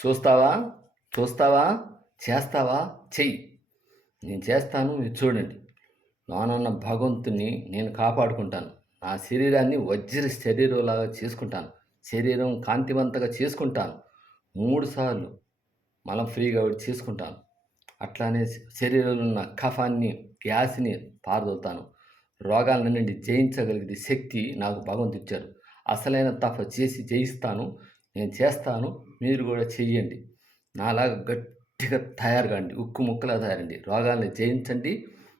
చూస్తావా చూస్తావా చేస్తావా? చెయ్యి. నేను చేస్తాను, మీరు చూడండి. లోనున్న భగవంతుని నేను కాపాడుకుంటాను. నా శరీరాన్ని వజ్ర శరీరంలాగా చేసుకుంటాను. శరీరం కాంతివంతంగా చేసుకుంటాను. 3 సార్లు మలం ఫ్రీగా చేసుకుంటాను. అట్లానే శరీరంలో ఉన్న కఫాన్ని, గ్యాస్‌ని పారదోలుతాను. రోగాలన్నింటిని జయించగలిగే శక్తి నాకు భగవంతుడు ఇచ్చారు. అసలైన చేసి జయిస్తాను. నేను చేస్తాను. మీరు కూడా చెయ్యండి. నాలాగా గట్టిగా తయారు కాండి. ఉక్కు ముక్కలా తయారండి. రోగాల్ని జయించండి.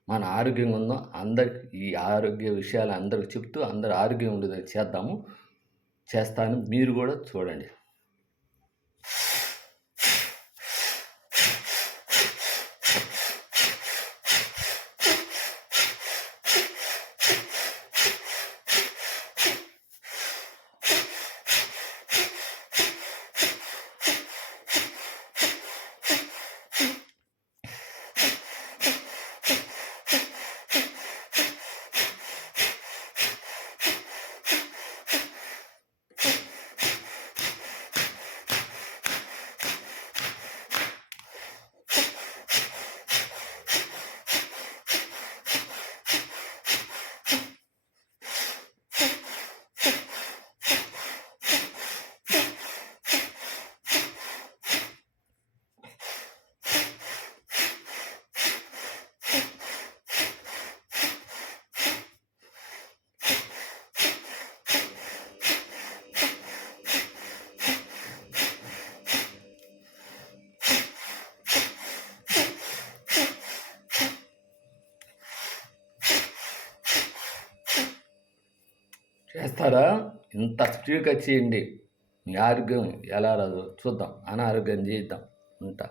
మన ఆరోగ్యంగా ఉందాం. అందరికి ఈ ఆరోగ్య విషయాలు అందరికి చెప్తూ అందరూ ఆరోగ్యం ఉండేలా చేద్దాము. చేస్తాను. మీరు కూడా చూడండి. చేస్తారా? ఇంత స్పీడ్‌గా చేయండి. మీ ఆరోగ్యం ఎలా రాదో చూద్దాం. అనారోగ్యం చేద్దాం. ఉంటా.